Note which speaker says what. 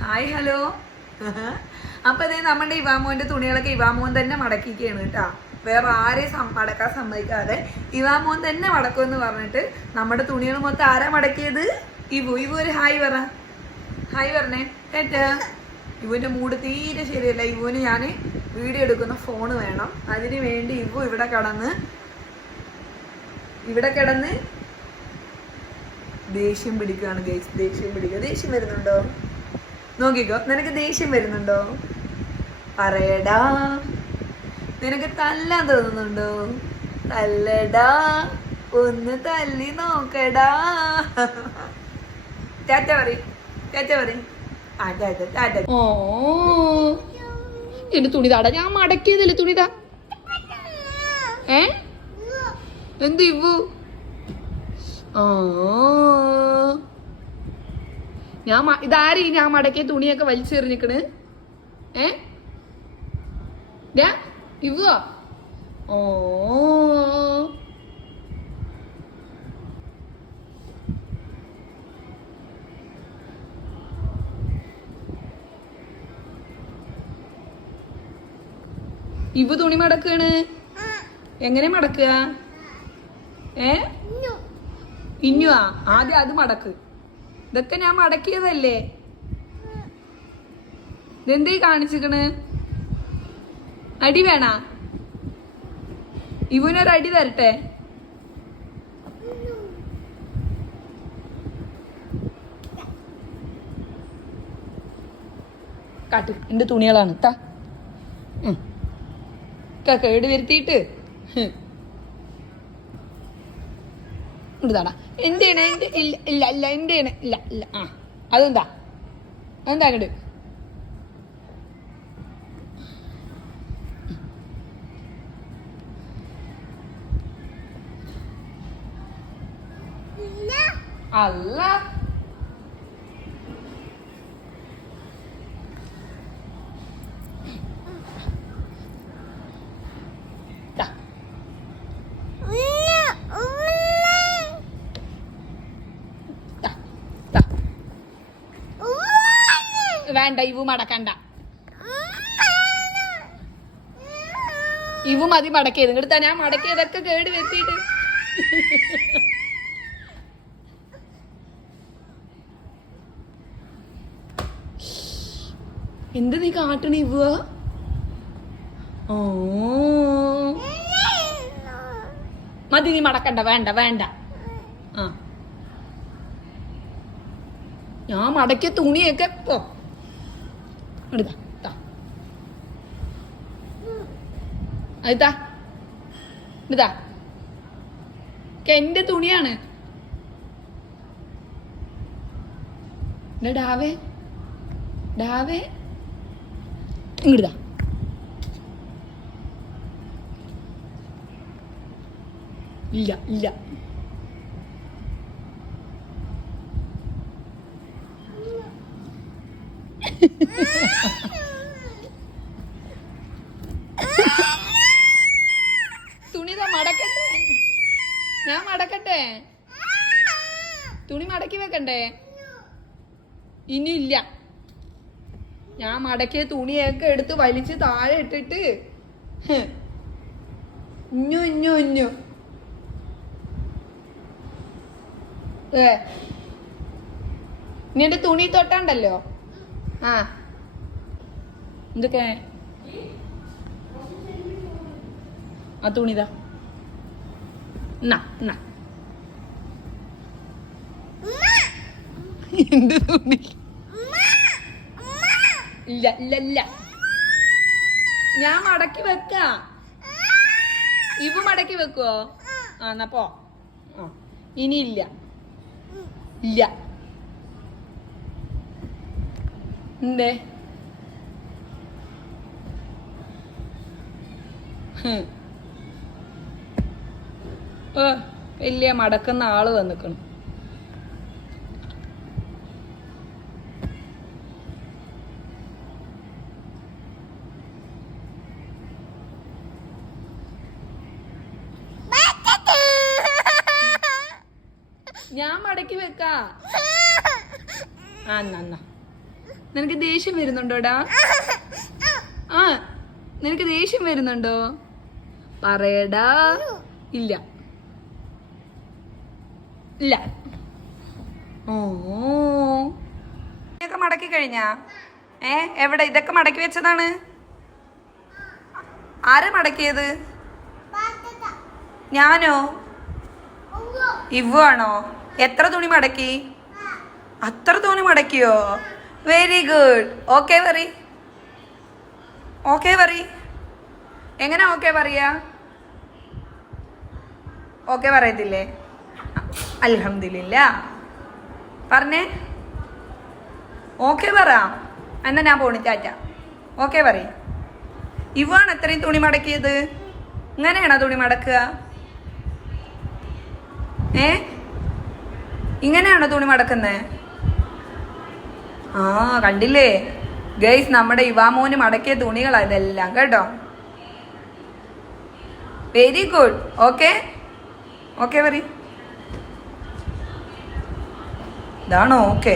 Speaker 1: Hi hello. അപ്പൊ ഇതേ നമ്മുടെ ഇവാമോന്റെ തുണികളൊക്കെ ഇവാമോൻ തന്നെ മടക്കിക്കാണ് കേട്ടാ. വേറെ ആരെ മടക്കാൻ സമ്മതിക്കാതെ ഇവാമോൻ തന്നെ മടക്കും എന്ന് പറഞ്ഞിട്ട് നമ്മുടെ തുണികൾ മൊത്തം ആരാ മടക്കിയത്? ഇവു. ഇവു ഒരു ഹായ് പറ. ഹായ് പറഞ്ഞേ. കേട്ട. ഇവന്റെ മൂഡ് തീരെ ശരിയല്ല. ഇവന് ഞാൻ വീഡിയോ എടുക്കുന്ന ഫോണ് വേണം. അതിനു വേണ്ടി ഇവു ഇവിടെ കടന്ന് ഇവിടെ കിടന്ന് ദേഷ്യം പിടിക്കുകയാണ്. ദേഷ്യം പിടിക്കുക. ദേഷ്യം വരുന്നുണ്ടോ? നോക്കിക്കോ നിനക്ക് ദേഷ്യം വരുന്നുണ്ടോ? പറയടാ. നിനക്ക് തല്ലാൻ തോന്നുന്നുണ്ടോ? തല്ലടാ. ഒന്ന് തല്ലി നോക്കടാ. ടാറ്റ പറയും ടാറ്റ പറയും.
Speaker 2: ഓ എന്റെ തുണിതാടാ ഞാൻ മടക്കിയതല്ലേ തുണിതാ? ഏ? എന്ത് ഇവു ഓ ഞാൻ ഇതാരീ ഞാൻ മടക്കിയ തുണിയൊക്കെ വലിച്ചെറിഞ്ഞിക്കണ്? ഏ? ഇവോ ഓ. ഇവ തുണി മടക്കാണ്? എങ്ങനെ മടക്കുക? ഏ? ഇന്നുവാ ആദ്യം അത് മടക്ക്. ഇതൊക്കെ ഞാൻ മടക്കിയതല്ലേ? ഇതെന്തേ കാണിച്ചിക്കണ്? അടി വേണ. ഇവനൊരടി തരട്ടെ. കാട്ട് എന്റെ തുണികളാണ്. താ. കേട് ഒക്കെ കേട് വരുത്തിയിട്ട് എന്റെ ആണ് എന്റെ ഇല്ല ഇല്ല ഇല്ല എന്താണ് ഇല്ല ഇല്ല. ആ. അതെന്താ? അതെന്താ അങ്ങോട്ട് അല്ല. വേണ്ട ഇവ മടക്കണ്ട. ഇവ മതി മടക്കിയത്. ഇങ്ങോട്ട് ഞാൻ മടക്കിയതൊക്കെ കേട് വരുത്തിയിട്ട്. എന്ത് നീ കാട്ടണ ഇവ? ഓ. മതി നീ മടക്കണ്ട വേണ്ട വേണ്ട. ആ. ഞാൻ മടക്കിയ തുണിയൊക്കെ പോ. എടുത്താ. അതാ ഇതാ എന്റെ തുണിയാണ്. ഡാവേ. ഡാവേ. ഇങ്ങോട്ടാ ഇല്ല ഇല്ല. തുണിതാ തുണി മടക്കി വെക്കണ്ടേ? ഇനിയില്ല. ഞാൻ മടക്കിയ തുണിയൊക്കെ എടുത്ത് വലിച്ച് താഴെ ഇട്ടിട്ട് ഇഞ്ഞു ഇഞ്ഞു ഇഞ്ഞു ഏ. ഇനി എന്റെ തുണി തൊട്ടാണ്ടല്ലോ? ആ. എന്തൊക്കെ? ആ തുണിതാ എന്നാ എന്നാ. എന്ത് തുണി. ഞാൻ മടക്കി വെക്ക. ഇവ മടക്കി വെക്കുവോ? ആ എന്നാ പോ. ഇനി ഇല്ല. ഇല്ല. എന്തേ? വലിയ മടക്കുന്ന ആൾ വന്നിക്കണം. ഞാൻ മടക്കി വെക്കാ. ആ എന്നാ നിനക്ക് ദേഷ്യം വരുന്നുണ്ടോടാ? ആ നിനക്ക് ദേഷ്യം വരുന്നുണ്ടോ? പറയടാ. ഇല്ല. ഇല്ല. ഓ.
Speaker 1: ഇതൊക്കെ മടക്കി കഴിഞ്ഞാ? ഏ എവിടെ? ഇതൊക്കെ മടക്കി വെച്ചതാണ്? ആര് മടക്കിയത്? ഞാനോ? ഇവ്വാണോ? എത്ര തുണി മടക്കി? അത്ര തുണി മടക്കിയോ? വെരി ഗുഡ് ഓക്കെ പറി ഓക്കെ പറി എങ്ങനെ ഓക്കെ പറയാ? ഓക്കെ പറയത്തില്ലേ? അലഹമില്ല പറഞ്ഞേ. ഓക്കെ പറ. എന്നാ ഞാൻ പോണി ചാറ്റ ഓക്കെ പറയും ഇവാണ് എത്രയും തുണി മടക്കിയത്? ഇങ്ങനെയാണോ തുണി മടക്കുക? ഏ? ഇങ്ങനെയാണോ തുണി മടക്കുന്നത് ആ കണ്ടില്ലേ? ഗൈസ് നമ്മുടെ യുവാമോന് മടക്കിയ തുണികളാ ഇതെല്ലാം കേട്ടോ? വെരി ഗുഡ് ഓക്കെ ഓക്കെ പറ ഇതാണോ? ഓക്കെ